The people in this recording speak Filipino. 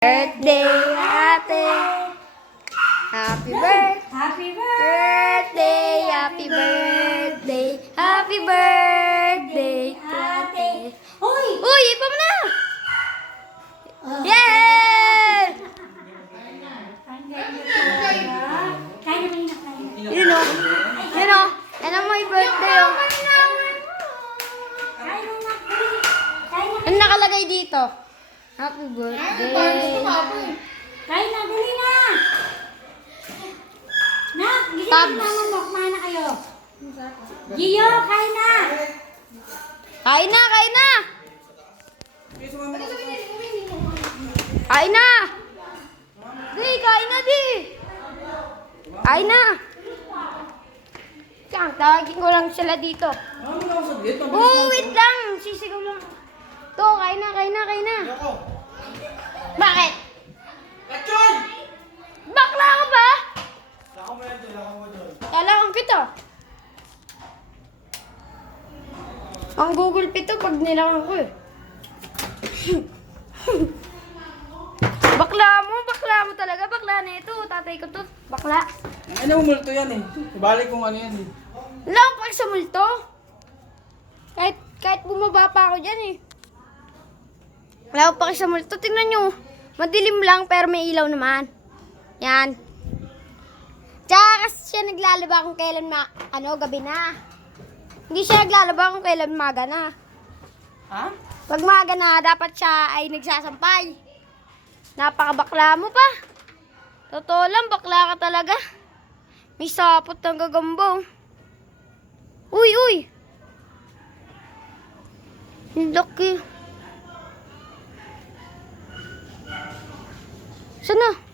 Birthday, ate. Happy birthday. Happy Birthday, happy birthday. Happy birthday to ate. Hoy! Uy, ipa mo na! Yay! Kain naman na kain. Yun o. Yun o. Yan ang my birthday o. Kain na na. Ano nakalagay dito? Happy birthday. Kain na, dali na. Nak, gising Tabs. na naman mo. Kumain na kayo. Gio, kain na. Kain na, kain na! Kain na! Di, kain na, di! Kain na! Siyang, tawagin ko lang sila dito. Wait lang! Sisigaw lang. To, kain na, kain na, kain na. Bakit? Bakla ka ba? Kailangan kita. Ang Google Pay to pag nilangan ko eh. Bakla mo talaga. Bakla na ito. Tatay ko to. Bakla. Ano mo multo yan eh. Ibalik kung ano yan eh. Wala akong pake sa multo. Kahit bumaba pa ako dyan eh. Wala akong pake sa multo. Tingnan nyo. Madilim lang pero may ilaw naman. Yan. Tsaka kasi siya naglalaba kung kailan gabi na. Hindi siya naglalaba kung kailan maga na. Ha? Pag maga na, dapat siya ay nagsasampay. Napakabakla mo pa. Totoo lang, bakla ka talaga. May sapot ng gagambong. Uy, uy. Ang laki. Sana?